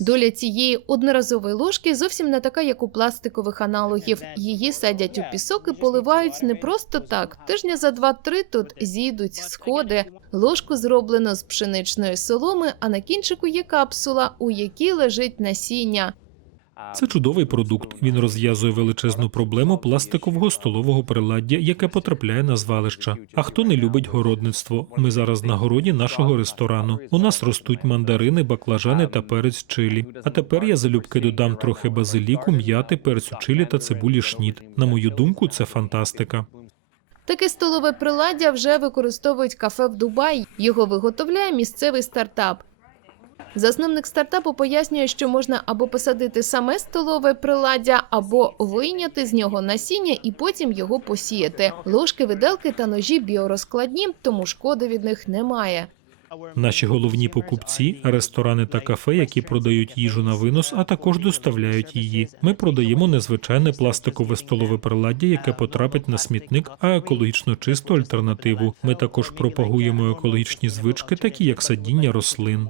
Доля цієї одноразової ложки зовсім не така, як у пластикових аналогів. Її садять у пісок і поливають не просто так. Тижня за два-три тут зійдуть сходи. Ложку зроблено з пшеничної соломи, а на кінчику є капсула, у якій лежить насіння. Це чудовий продукт. Він розв'язує величезну проблему пластикового столового приладдя, яке потрапляє на звалища. А хто не любить городництво? Ми зараз на городі нашого ресторану. У нас ростуть мандарини, баклажани та перець чилі. А тепер я залюбки додам трохи базиліку, м'яти, перцю чилі та цибулі шніт. На мою думку, це фантастика. Таке столове приладдя вже використовують кафе в Дубаї. Його виготовляє місцевий стартап. Засновник стартапу пояснює, що можна або посадити саме столове приладдя, або вийняти з нього насіння і потім його посіяти. Ложки, виделки та ножі біорозкладні, тому шкоди від них немає. Наші головні покупці ресторани та кафе, які продають їжу на винос, а також доставляють її. Ми продаємо незвичайне пластикове столове приладдя, яке потрапить на смітник, а екологічно чисту альтернативу. Ми також пропагуємо екологічні звички, такі як садіння рослин.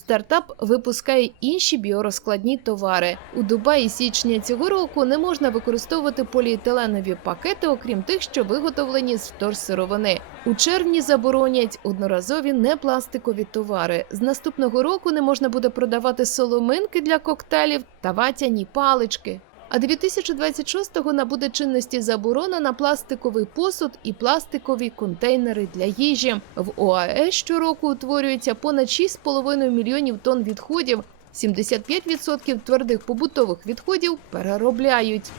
Стартап випускає інші біорозкладні товари. У Дубаї січня цього року не можна використовувати поліетиленові пакети, окрім тих, що виготовлені з вторсировини. У червні заборонять одноразові непластикові товари. З наступного року не можна буде продавати соломинки для коктейлів та ватяні палички. А 2026-го набуде чинності заборона на пластиковий посуд і пластикові контейнери для їжі. В ОАЕ щороку утворюється понад 6,5 мільйонів тонн відходів. 75% твердих побутових відходів переробляють.